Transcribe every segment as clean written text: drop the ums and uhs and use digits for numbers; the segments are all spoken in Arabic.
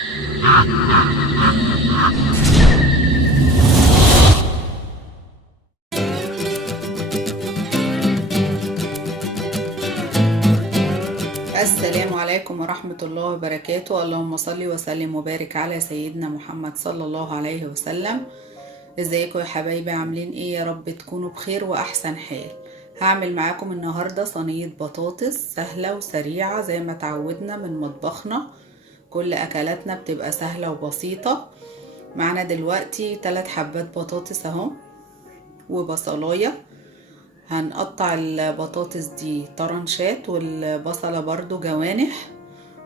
السلام عليكم ورحمة الله وبركاته. اللهم صل وسلم وبارك على سيدنا محمد صلى الله عليه وسلم. ازيكم يا حبايبي، عاملين ايه؟ يا رب تكونوا بخير واحسن حال. هعمل معاكم النهاردة صينية بطاطس سهلة وسريعة زي ما تعودنا من مطبخنا. كل اكلاتنا بتبقى سهلة وبسيطة. معانا دلوقتي 3 حبات بطاطس اهو، وبصلاية. هنقطع البطاطس دي طرنشات والبصلة برضو جوانح.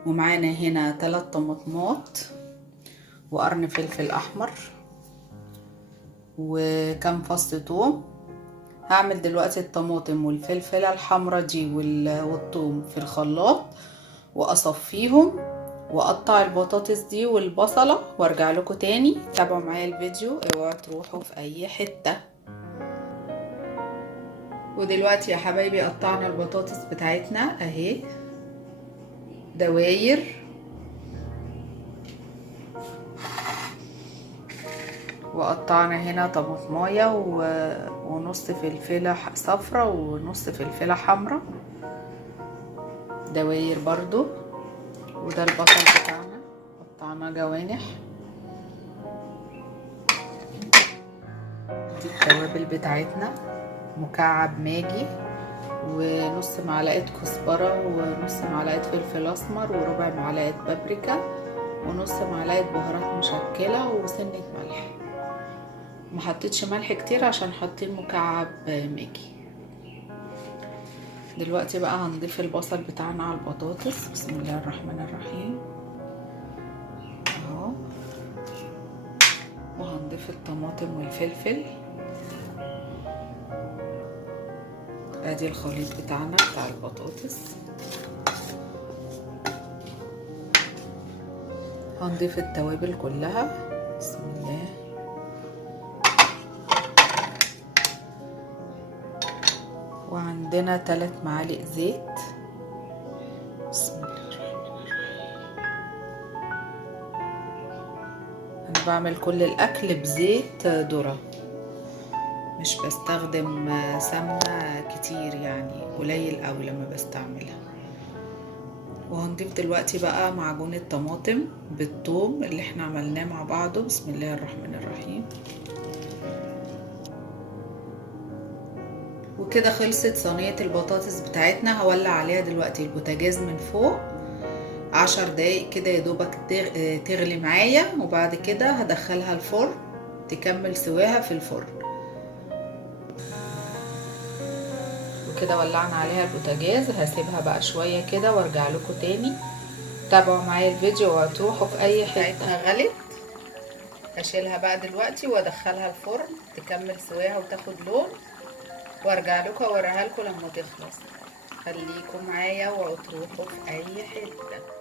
ومعانا هنا 3 طماطمات وقرن فلفل احمر وكم فص ثوم. هعمل دلوقتي الطماطم والفلفله الحمرا دي والثوم في الخلاط واصفيهم واقطع البطاطس دي والبصله وارجع لكم تاني. تابعوا معايا الفيديو، اوعوا تروحوا في اي حته. ودلوقتي يا حبايبي قطعنا البطاطس بتاعتنا اهي دواير، وقطعنا هنا طماطمايه ونص فلفله صفرة ونص فلفله حمرا دواير برضو. وده البصل بتاعنا قطعناه جوانح. دي التوابل بتاعتنا: مكعب ماجي ونص معلقه كزبره ونص معلقه فلفل اسمر وربع معلقه بابريكا ونص معلقه بهارات مشكله وسنه ملح. ما حطيتش ملح كتير عشان حاطين مكعب ماجي. دلوقتي بقى هنضيف البصل بتاعنا على البطاطس. بسم الله الرحمن الرحيم اهو. وهنضيف الطماطم والفلفل. ادي الخليط بتاعنا بتاع البطاطس. هنضيف التوابل كلها. بسم الله. وعندنا 3 معالق زيت. بسم الله الرحمن الرحيم. انا بعمل كل الاكل بزيت ذرة، مش بستخدم سمنة كتير، يعني قليل قوي لما بستعملها. وهنضيف دلوقتي بقى معجون الطماطم بالثوم اللي احنا عملناه مع بعضه. بسم الله الرحمن الرحيم. وكده خلصت صينية البطاطس بتاعتنا. هولع عليها دلوقتي البوتاجاز من فوق 10 دقايق كده يا دوبك تغلي معايا، وبعد كده هدخلها الفرن تكمل سواها في الفرن. وكده ولعنا عليها البوتاجاز، هسيبها بقى شوية كده وارجع لكم تاني. تابعوا معايا الفيديو وهتروحوا في اي حتة. غلت. هشيلها بقى دلوقتي وادخلها الفرن تكمل سواها وتاخد لون، وارجع لكم اوريها لكم لما تخلص. خليكم معايا وتروحوا في اي حتة.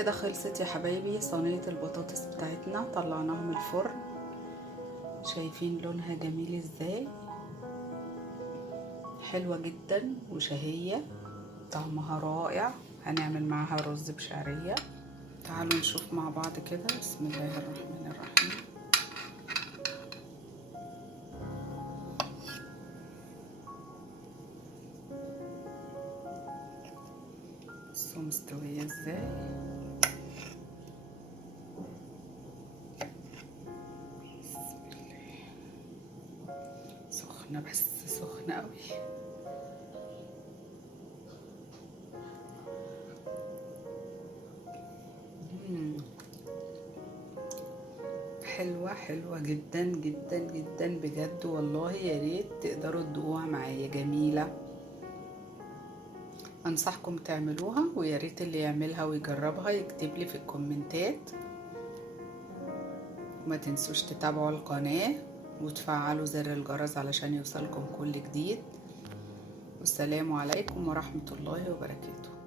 كده خلصت يا حبايبي صينية البطاطس بتاعتنا، طلعناها من الفرن. شايفين لونها جميل ازاي؟ حلوة جدا وشهية، طعمها رائع. هنعمل معاها رز بشعرية. تعالوا نشوف مع بعض كده. بسم الله الرحمن الرحيم. بصوا مستوية ازاي. سخنة، بس سخنة قوي. حلوة حلوة جدا جدا جدا بجد والله. يا ريت تقدروا تدوقوها معايا، جميلة. انصحكم تعملوها، ويا ريت اللي يعملها ويجربها يكتب لي في الكومنتات. وما تنسوش تتابعوا القناة وتفعلوا زر الجرس علشان يوصلكم كل جديد. والسلام عليكم ورحمة الله وبركاته.